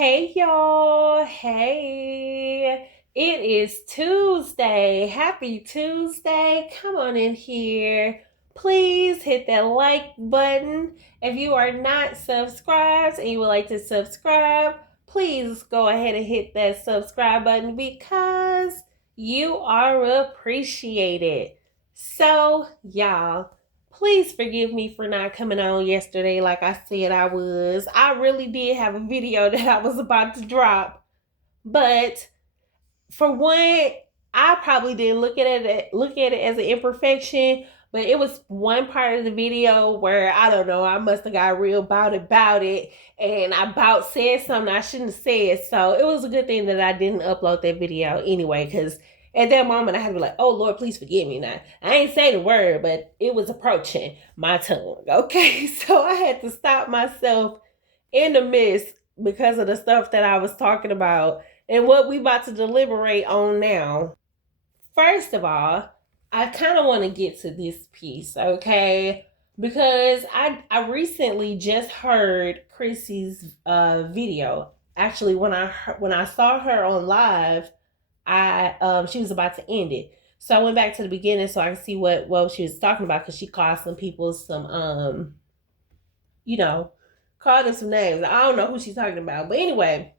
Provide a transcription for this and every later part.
Hey y'all, hey, it is Tuesday. Happy Tuesday. Come on in here. Please hit that like button. If you are not subscribed and you would like to subscribe, please go ahead and hit that subscribe button because you are appreciated. So, y'all, please forgive me for not coming on yesterday like I said I was. I really did have a video that I was about to drop. But for one, I probably didn't look at it as an imperfection, but it was one part of the video where I don't know, I must have got real about it and I about said something I shouldn't have said. So it was a good thing that I didn't upload that video anyway, because at that moment I had to be like, oh Lord, please forgive me now. I ain't say the word, but it was approaching my tongue. Okay. So I had to stop myself in the midst because of the stuff that I was talking about and what we about to deliberate on now. First of all, I kind of want to get to this piece, okay? Because I recently just heard Chrissy's video. Actually, when I saw her on live, I she was about to end it. So I went back to the beginning so I could see what she was talking about, because she called some people some you know, called them some names. I don't know who she's talking about. But anyway,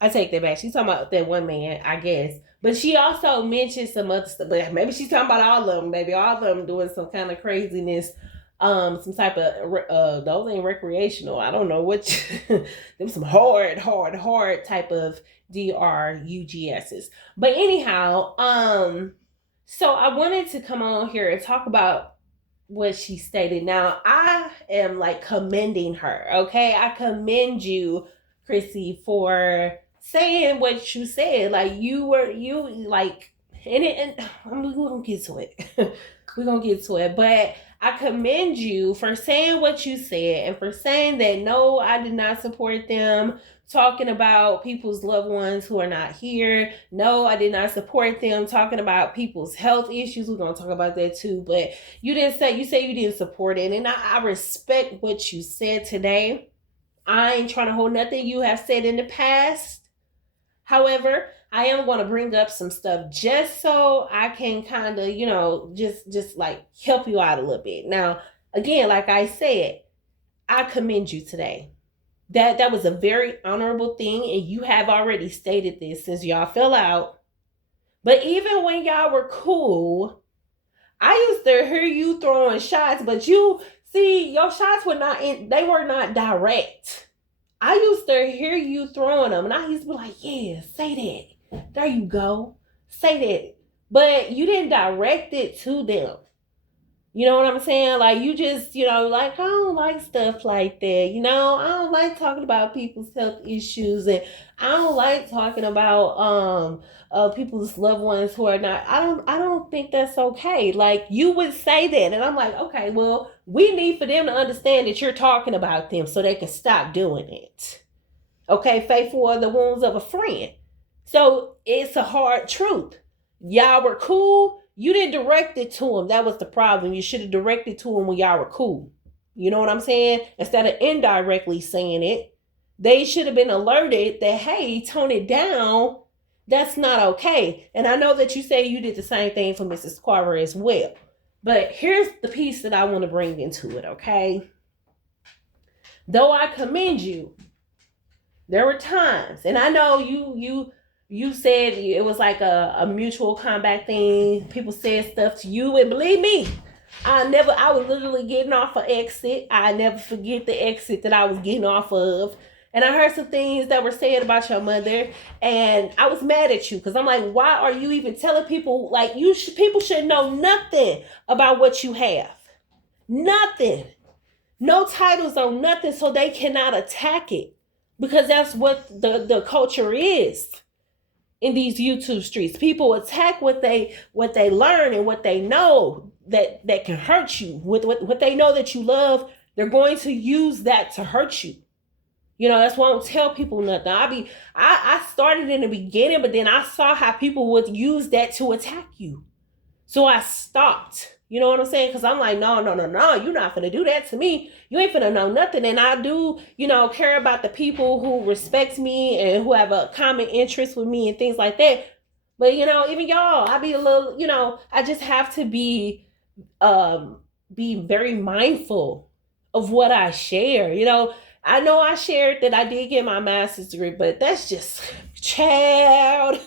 I take that back. She's talking about that one man, I guess. But she also mentioned some other stuff. But maybe she's talking about all of them. Maybe all of them doing some kind of craziness. Some type of those ain't recreational. I don't know what. Them some hard type of DRUGSs. But anyhow, so I wanted to come on here and talk about what she stated. Now I am like commending her. Okay, I commend you, Chrissy, for saying what you said. Like you like, and we're gonna get to it. We're gonna get to it, but I commend you for saying what you said and for saying that no, I did not support them talking about people's loved ones who are not here. No, I did not support them talking about people's health issues. We're gonna talk about that too, but you say you didn't support it, and I respect what you said today. I ain't trying to hold nothing you have said in the past. However, I am going to bring up some stuff just so I can kind of, just like help you out a little bit. Now, again, like I said, I commend you today. That was a very honorable thing, and you have already stated this since y'all fell out. But even when y'all were cool, I used to hear you throwing shots, but you see your shots were not direct. I used to hear you throwing them, and I used to be like, yeah, say that. There you go. Say that. But you didn't direct it to them. You know what I'm saying? Like, you just, like, I don't like stuff like that. I don't like talking about people's health issues, and I don't like talking about people's loved ones who are not. I don't think that's okay. Like, you would say that, and I'm like, okay, well, we need for them to understand that you're talking about them so they can stop doing it. Okay, faithful are the wounds of a friend. So it's a hard truth. Y'all were cool. You didn't direct it to them. That was the problem. You should have directed to them when y'all were cool. You know what I'm saying? Instead of indirectly saying it, they should have been alerted that, hey, tone it down. That's not okay. And I know that you say you did the same thing for Mrs. Carver as well. But here's the piece that I want to bring into it, okay? Though I commend you, there were times, and I know you said it was like a mutual combat thing. People said stuff to you, and believe me, I was literally getting off an exit. I never forget the exit that I was getting off of. And I heard some things that were said about your mother, and I was mad at you because I'm like, why are you even telling people? Like, people should know nothing about what you have. Nothing. No titles on nothing, so they cannot attack it. Because that's what the culture is in these YouTube streets. People attack what they learn and what they know that can hurt you. With what they know that you love, they're going to use that to hurt you. That's why I don't tell people nothing. I started in the beginning, but then I saw how people would use that to attack you. So I stopped. You know what I'm saying? Because I'm like, no, you're not finna do that to me. You ain't finna know nothing. And I do, care about the people who respect me and who have a common interest with me and things like that. But even y'all, I be a little, I just have to be very mindful of what I share. I know I shared that I did get my master's degree, but that's just child.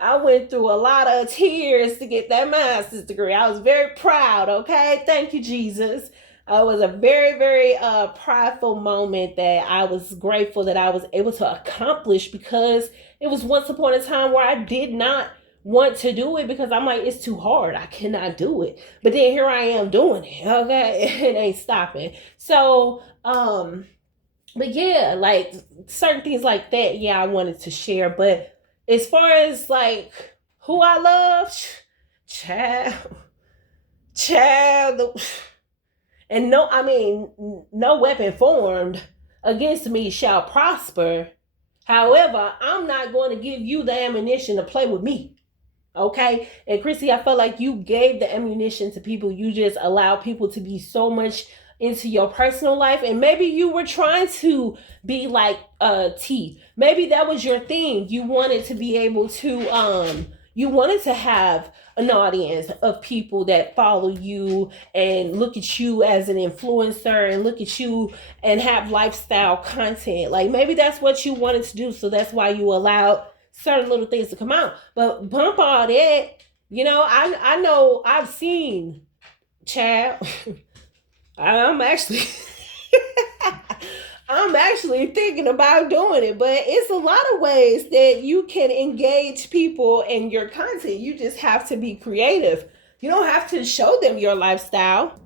I went through a lot of tears to get that master's degree. I was very proud, okay? Thank you, Jesus. It was a very, very prideful moment that I was grateful that I was able to accomplish, because it was once upon a time where I did not want to do it, because I'm like, it's too hard. I cannot do it. But then here I am doing it, okay? It ain't stopping. So, but yeah, like certain things like that, yeah, I wanted to share. But as far as like who I love, child, and no weapon formed against me shall prosper. However, I'm not going to give you the ammunition to play with me. Okay? And Chrissy, I felt like you gave the ammunition to people. You just allow people to be so much into your personal life, and maybe you were trying to be like T. Maybe that was your thing. You wanted to be able to you wanted to have an audience of people that follow you and look at you as an influencer and look at you and have lifestyle content. Like maybe that's what you wanted to do, so that's why you allowed certain little things to come out. But bump all that, I know I've seen, child. I'm actually thinking about doing it, but it's a lot of ways that you can engage people in your content. You just have to be creative. You don't have to show them your lifestyle.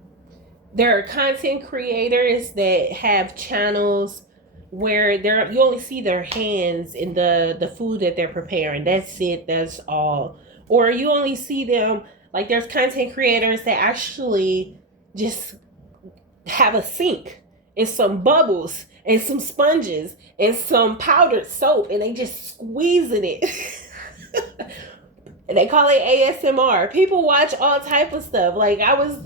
There are content creators that have channels where you only see their hands in the food that they're preparing. That's it. That's all. Or you only see them, like there's content creators that actually just have a sink and some bubbles and some sponges and some powdered soap, and they just squeezing it. And they call it ASMR. People watch all type of stuff. Like I was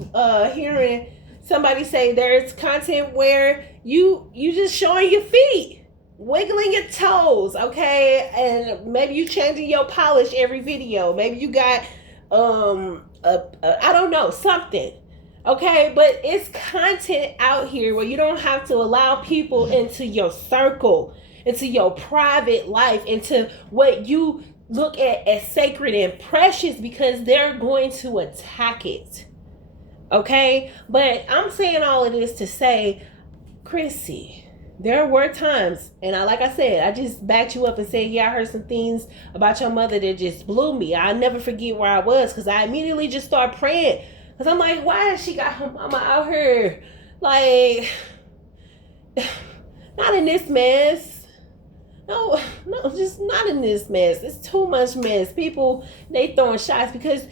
hearing somebody say there's content where you just showing your feet, wiggling your toes, okay? And maybe you changing your polish every video. Maybe you got I don't know, something. Okay, but it's content out here where you don't have to allow people into your circle, into your private life, into what you look at as sacred and precious, because they're going to attack it. Okay, but I'm saying all of this to say, Chrissy, there were times, and like I said, I just backed you up and said, yeah, I heard some things about your mother that just blew me. I'll never forget where I was, because I immediately just started praying. Because I'm like, why has she got her mama out here? Like, not in this mess. No, just not in this mess. It's too much mess. People, they throwing shots because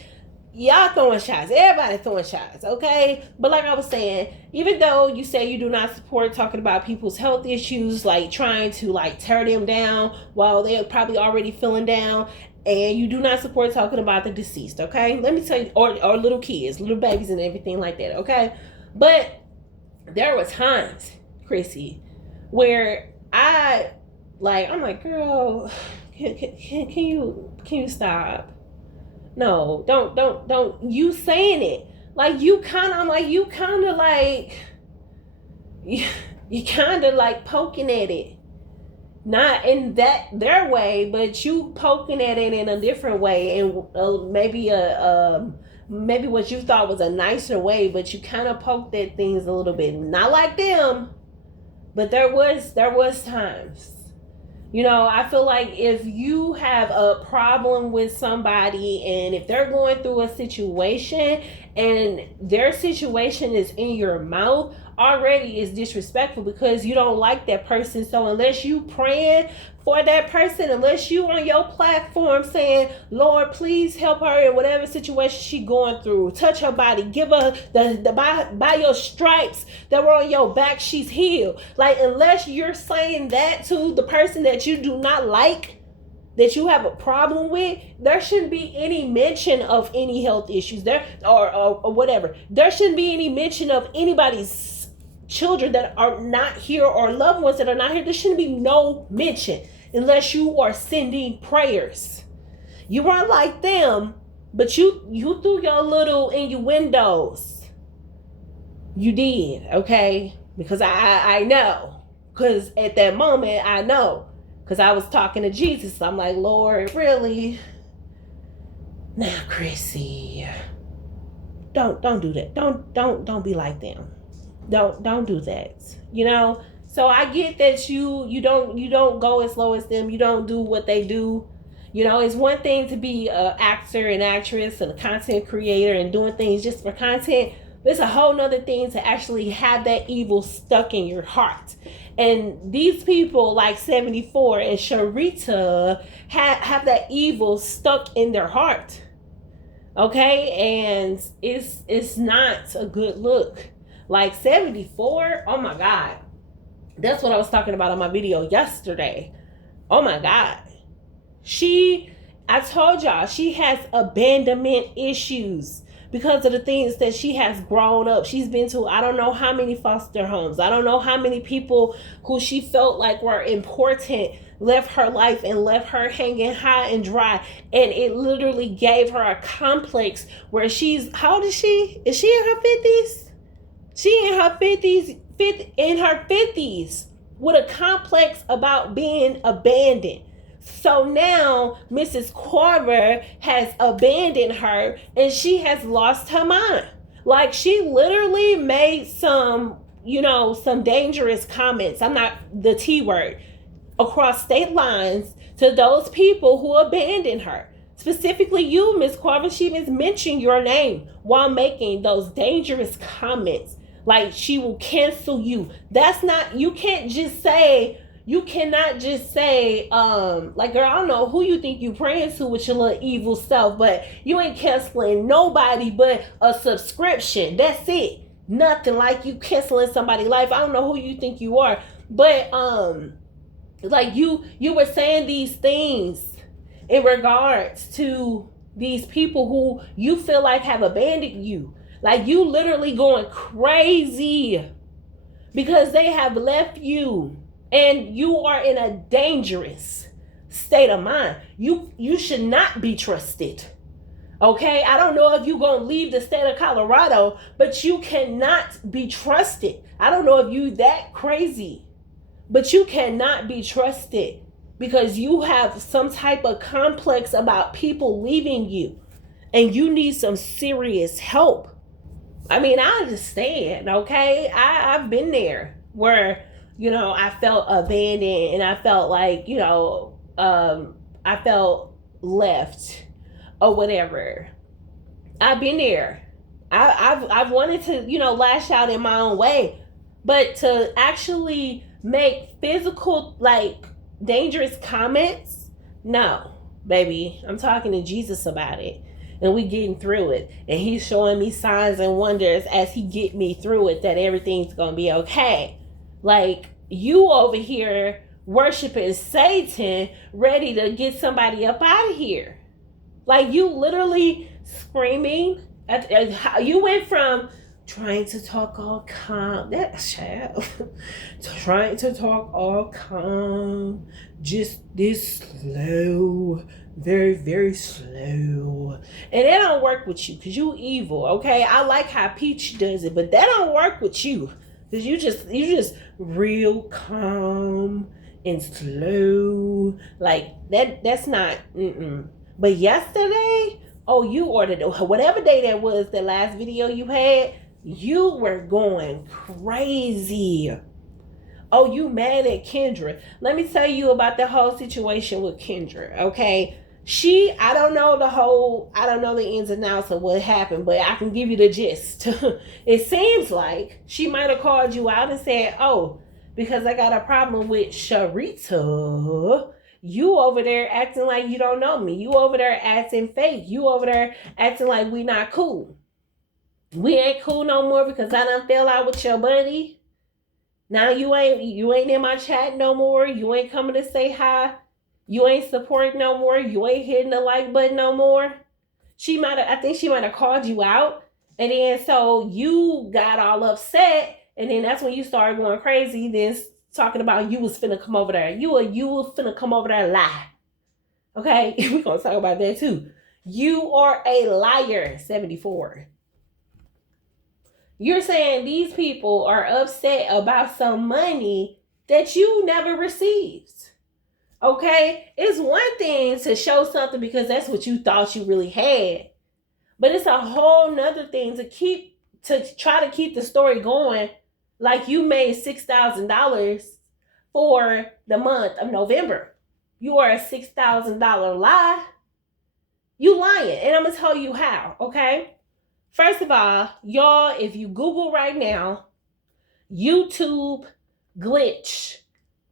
y'all throwing shots. Everybody throwing shots, okay? But like I was saying, even though you say you do not support talking about people's health issues, like trying to like tear them down while they're probably already feeling down, and you do not support talking about the deceased, okay? Let me tell you, or little kids, little babies and everything like that, okay? But there were times, Chrissy, where I'm like, girl, can you stop? No, don't. You saying it like you kind of like poking at it. Not in their way, but you poking at it in a different way, and maybe what you thought was a nicer way, but you kind of poked at things a little bit. Not like them, but there was times. I feel like if you have a problem with somebody, and if they're going through a situation and their situation is in your mouth, already is disrespectful, because you don't like that person. So unless you praying for that person, unless you on your platform saying, Lord, please help her in whatever situation she going through, touch her body, give her by your stripes that were on your back, she's healed. Like, unless you're saying that to the person that you do not like, that you have a problem with, there shouldn't be any mention of any health issues there, or whatever. There shouldn't be any mention of anybody's children that are not here or loved ones that are not here. There shouldn't be no mention unless you are sending prayers. You weren't like them, but you threw your little innuendos. You did, okay? Because I know. Because at that moment, I know. Because I was talking to Jesus. So I'm like, Lord, really? Now, Chrissy, don't do that. Don't be like them. Don't do that. You know? So I get that you don't go as low as them. You don't do what they do. You know, it's one thing to be an actor and actress and a content creator and doing things just for content. But it's a whole nother thing to actually have that evil stuck in your heart. And these people like 74 and Sharita have that evil stuck in their heart. Okay? And it's not a good look. Like 74, oh my God. That's what I was talking about on my video yesterday. Oh my God. I told y'all, she has abandonment issues because of the things that she has grown up. She's been to, I don't know how many foster homes. I don't know how many people who she felt like were important left her life and left her hanging high and dry. And it literally gave her a complex where how old is she? Is she in her 50s? She in her 50s with a complex about being abandoned. So now Mrs. Carver has abandoned her and she has lost her mind. Like she literally made some dangerous comments. I'm not the T word, across state lines to those people who abandoned her. Specifically you, Miss Carver, she has mentioned your name while making those dangerous comments. Like she will cancel you. You cannot just say, like, girl, I don't know who you think you praying to with your little evil self, but you ain't canceling nobody but a subscription. That's it. Nothing like you canceling somebody's life. I don't know who you think you are, but like you were saying these things in regards to these people who you feel like have abandoned you. Like you literally going crazy because they have left you. And you are in a dangerous state of mind. You should not be trusted. Okay? I don't know if you're going to leave the state of Colorado, but you cannot be trusted. I don't know if you that crazy, but you cannot be trusted because you have some type of complex about people leaving you and you need some serious help. I mean, I understand, okay? I've been there where I felt abandoned and I felt like, I felt left or whatever. I've been there. I've wanted to, lash out in my own way, but to actually make physical, like, dangerous comments, no, baby. I'm talking to Jesus about it. And we getting through it. And he's showing me signs and wonders as he get me through it that everything's going to be okay. Like, you over here worshiping Satan, ready to get somebody up out of here. Like, you literally screaming. You went from trying to talk all calm. Trying to talk all calm. Just this slow. Very, very slow. And that don't work with you because you evil, okay? I like how Peach does it, but that don't work with you. Because you just real calm and slow. Like, that's not, But yesterday, you ordered, whatever day that was, the last video you had, you were going crazy. Oh, you mad at Kendra. Let me tell you about the whole situation with Kendra, okay? I don't know the ins and outs of what happened, but I can give you the gist. It seems like she might have called you out and said, because I got a problem with Sharita, you over there acting like you don't know me. You over there acting fake. You over there acting like we not cool. We ain't cool no more because I done fell out with your buddy. Now you ain't in my chat no more. You ain't coming to say hi. You ain't supporting no more. You ain't hitting the like button no more. I think she might have called you out. And then so you got all upset. And then that's when you started going crazy. Then talking about you was finna come over there. You was finna come over there and lie. Okay? We're going to talk about that too. You are a liar, 74. You're saying these people are upset about some money that you never received. Okay? It's one thing to show something because that's what you thought you really had. But it's a whole nother thing to try to keep the story going like you made $6,000 for the month of November. You are a $6,000 lie. You lying. And I'm going to tell you how, okay? First of all, y'all, if you Google right now, YouTube glitch,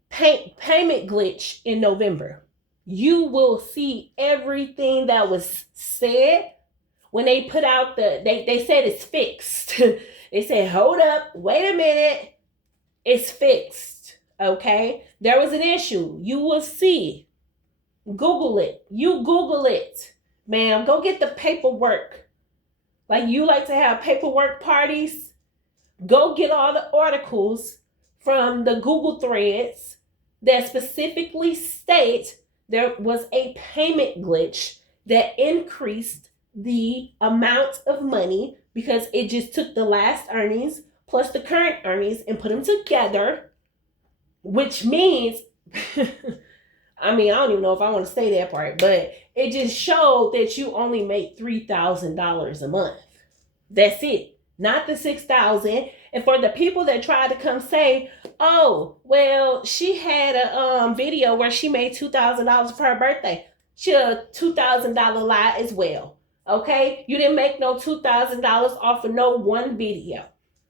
payment glitch in November, you will see everything that was said when they put out they said it's fixed. They said, hold up, wait a minute, it's fixed, okay? There was an issue. You will see. Google it. You Google it. Ma'am, go get the paperwork. Like you like to have paperwork parties. Go get all the articles from the Google threads that specifically state there was a payment glitch that increased the amount of money because it just took the last earnings plus the current earnings and put them together, which means, I mean, I don't even know if I want to say that part, but it just showed that you only make $3,000 a month. That's it. Not the $6,000. And for the people that try to come say, oh, well, she had a video where she made $2,000 for her birthday. She a $2,000 lie as well. Okay? You didn't make no $2,000 off of no one video.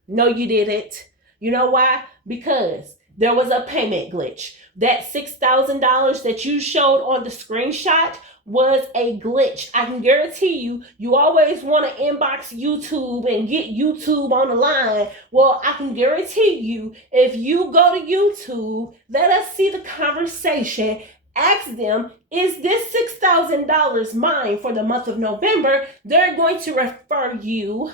No, you didn't. You know why? Because there was a payment glitch. That $6,000 that you showed on the screenshot was a glitch. I can guarantee you, you always want to inbox YouTube and get YouTube on the line. Well, I can guarantee you, if you go to YouTube, let us see the conversation. Ask them, is this $6,000 mine for the month of November? They're going to refer you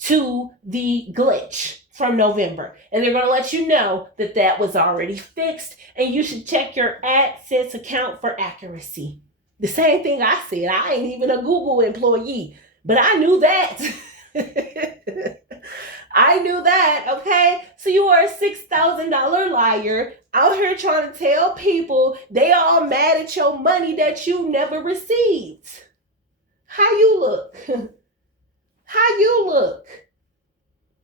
to the glitch from November. And they're going to let you know that that was already fixed and you should check your AdSense account for accuracy. The same thing I said. I ain't even a Google employee, but I knew that. I knew that, okay? So you are a $6,000 liar out here trying to tell people they all mad at your money that you never received. How you look? How you look?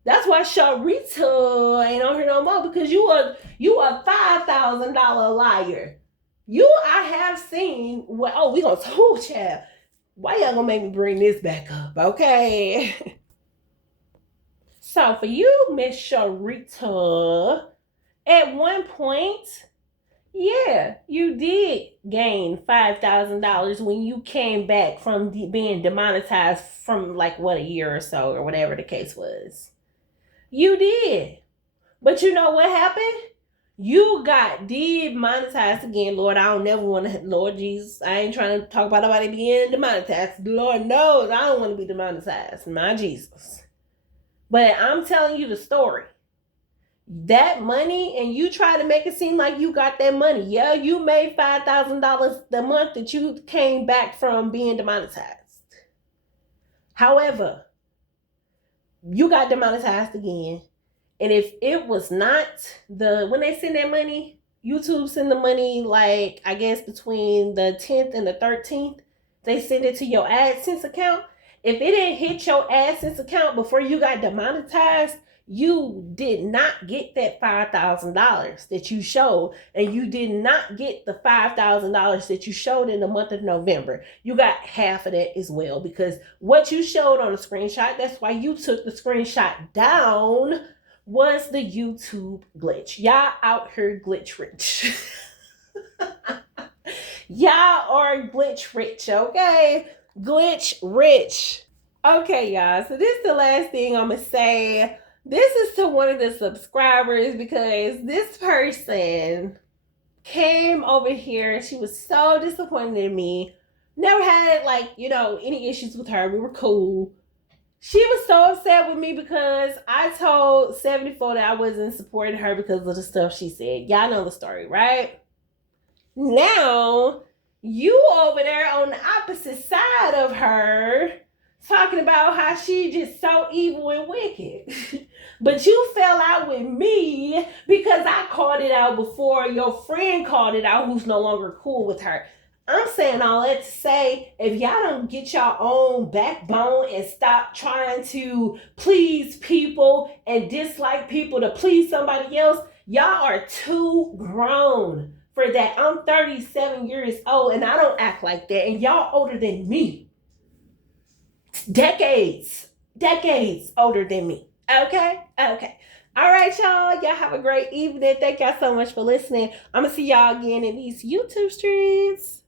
That's why Sharita ain't on here no more, because you a $5,000 liar. I have seen, well, we gonna talk, child. Why y'all gonna make me bring this back up, okay? So for you, Miss Sharita, at one point, yeah, you did gain $5,000 when you came back from being demonetized from like a year or so, or whatever the case was. You did. But you know what happened? You got demonetized again. Lord, I don't never want to, Lord Jesus, I ain't trying to talk about nobody being demonetized. Lord knows I don't want to be demonetized. My Jesus. But I'm telling you the story. That money, and you try to make it seem like you got that money. Yeah, you made $5,000 the month that you came back from being demonetized. However, you got demonetized again. And if it was not when they send that money, YouTube send the money like, I guess between the 10th and the 13th, they send it to your AdSense account. If it didn't hit your AdSense account before you got demonetized, you did not get that $5,000 that you showed, and you did not get the $5,000 that you showed in the month of November. You got half of that as well, because what you showed on the screenshot, that's why you took the screenshot down, was the YouTube glitch. Y'all out here glitch rich. Y'all are glitch rich, okay? Glitch rich. Okay, y'all, so this is the last thing I'm going to say. This is to one of the subscribers, because this person came over here. She was so disappointed in me. Never had, like, any issues with her. We were cool. She was so upset with me because I told 74 that I wasn't supporting her because of the stuff she said. Y'all know the story, right? Now, you over there on the opposite side of her talking about how she just so evil and wicked. But you fell out with me because I called it out before your friend called it out who's no longer cool with her. I'm saying all that to say, if y'all don't get your own backbone and stop trying to please people and dislike people to please somebody else, y'all are too grown for that. I'm 37 years old and I don't act like that. And y'all older than me. Decades older than me. Okay. All right, y'all. Y'all have a great evening. Thank y'all so much for listening. I'm going to see y'all again in these YouTube streets.